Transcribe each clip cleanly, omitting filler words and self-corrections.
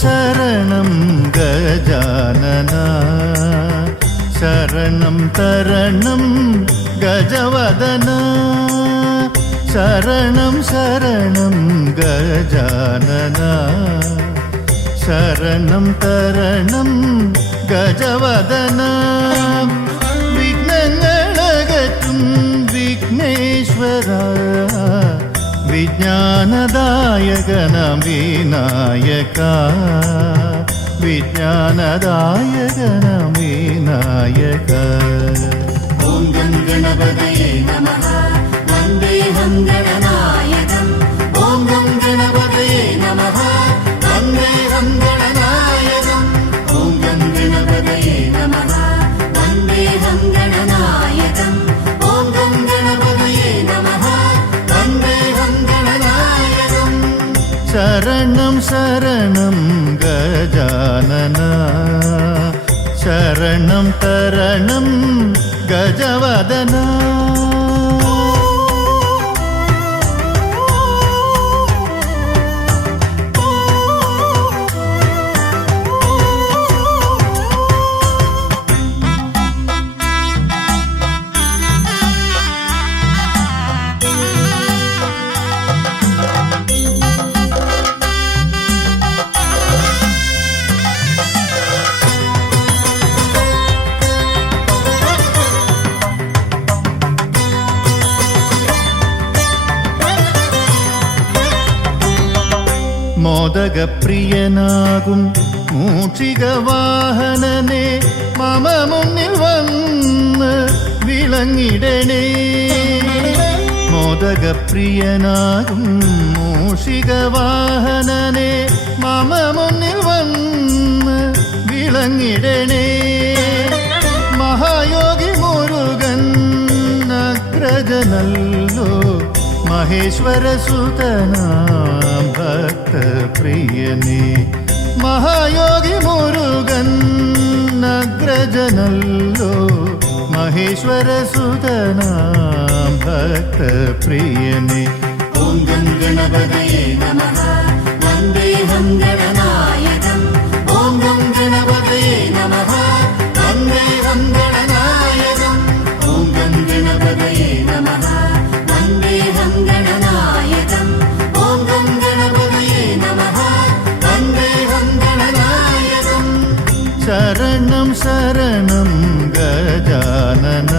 ശരണം ഗജാനന ശരണം തരണം ഗജവദന ശരണം ശരണം ഗജാനന ശരണം തരണം ഗജവദന വിഘ്നങ്ങളകറ്റും വിഘ്നേശ്വര വിജ്ഞാനദായകനാം വിനായക വിജ്ഞാനദായകനാം വിനായക. ഓം ഗം ഗണപതയേ നമഃ വന്ദേഹം ഗണനായകം. ഓം ഗം ഗണപതയേ നമഃ വന്ദേഹം ഗണനായകം. ഓം ഗം ഗണപതയേ നമഃ വന്ദേഹം ഗണനായകം. ഓം ഗം ഗണപതയേ നമഃ വന്ദേഹം ഗണനായകം. ശരണം ശരണം ഗജാനന ശരണം തരണം ഗജവദന. മോദകപ്രിയനാകും മൂഷികവാഹനനെ മമ മുന്നിൽ വന്ന് വിളങ്ങിടണേ. മോദകപ്രിയനാകും മൂഷികവാഹനനെ മമ മുന്നിൽ വന്ന് വിളങ്ങിടണേ. മഹായോഗി മുരുകൻ അഗ്രജനല്ലോ മഹേശ്വരസുതനാം ഭക്തപ്രിയനേ. മഹായോഗി മുരുകൻ അഗ്രജനല്ലോ മഹേശ്വരസുതനാം ഭക്തപ്രിയനേ. ഓം ഗം ഗണപതയേ നമഃ വന്ദേഹം ഗണനായകം. ഓം ഗം ഗണപതയേ നമഃ വന്ദേഹം ഗണനായകം. ഓം ഗം ഗണപതയേ നമഃ വന്ദേഹം ഗണനായകം. ഓം ഗം ഗണപതയേ നമഃ വന്ദേഹം ഗണനായകം. ശരണം ശരണം ഗജാനന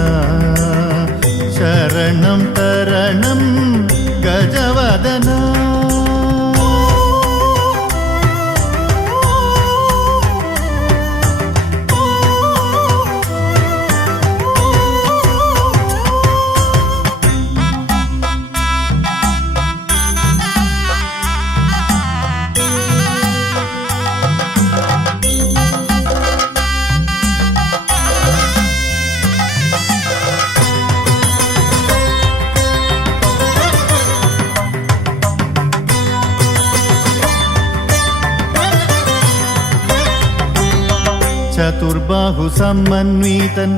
ശരണം തരണം ഗജവദന. ചതുർബാഹു സമന്വിതൻ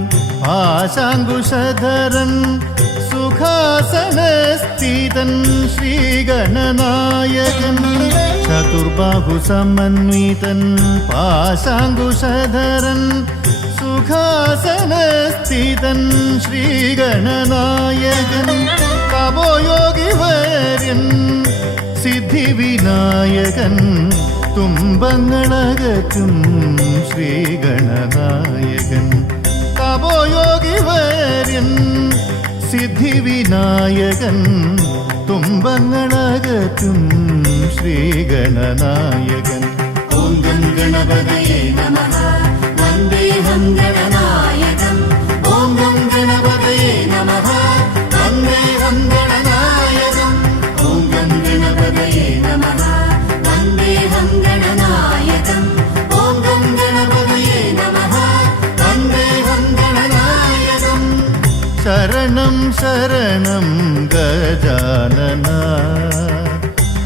ആശാങ്കുശധരൻ സുഖാസനസ്ഥിതൻ ശ്രീഗണനായകൻ. ചതുർബാഹു സമന്വിതൻ പാശാങ്കുശധരൻ സുഖാസനസ്ഥിതൻ ശ്രീഗണനായകൻ. തപോയോഗി വര്യൻ സിദ്ധിവിനായകൻ തുമ്പങ്ങളകറ്റും ശ്രീഗണനായകൻ. തപോയോഗി വര്യൻ സിദ്ധിവിനായകൻ തുമ്പങ്ങളകറ്റും ശ്രീഗണനായകൻ. ഓം ഗം ഗണപതയേ നമഃ വന്ദേഹം ഗണനായകം. ഓം ഗം ഗണപതയേ നമഃ വന്ദേഹം ഗണനായകം. ഓം ഗം ഗണപതയേ നമഃ വന്ദേഹം ഗണനായകം. ഓം ഗം ഗണപതയേ നമഃ വന്ദേഹം ഗണനായകം. ശരണം ശരണം ഗജാനന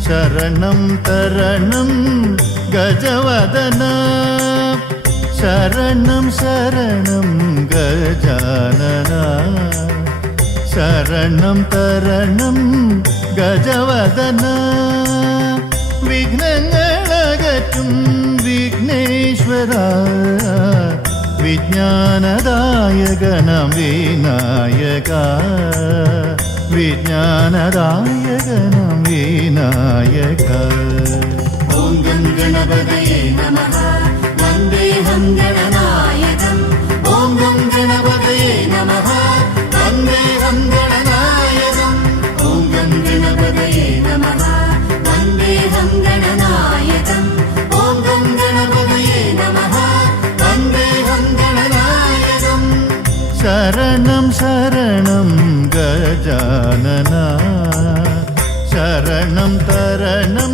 ശരണം തരണം ഗജവദന ശരണം ശരണം ഗജാനന ശരണം തരണം ഗജവദന വിഘ്നങ്ങളകറ്റും വിഘ്നേശ്വരാ വിജ്ഞാനദായകനം വിനായക വിജ്ഞാനദായകനം വിനായക ഓം ഗം ഗണപതയേ നമഃ വന്ദേഹം ഗണനായകം ഓം ഗം ഗണപതയേ നമഃ വന്ദേഹം ഗണനായകം ഓം ഗം ഗണപതയേ നമഃ വന്ദേഹം ഗണനായകം ഓം ഗം ഗണപതയേ നമഃ വന്ദേഹം ഗണനായകം ശരണം ശരണം ഗജാനന ശരണം തരണം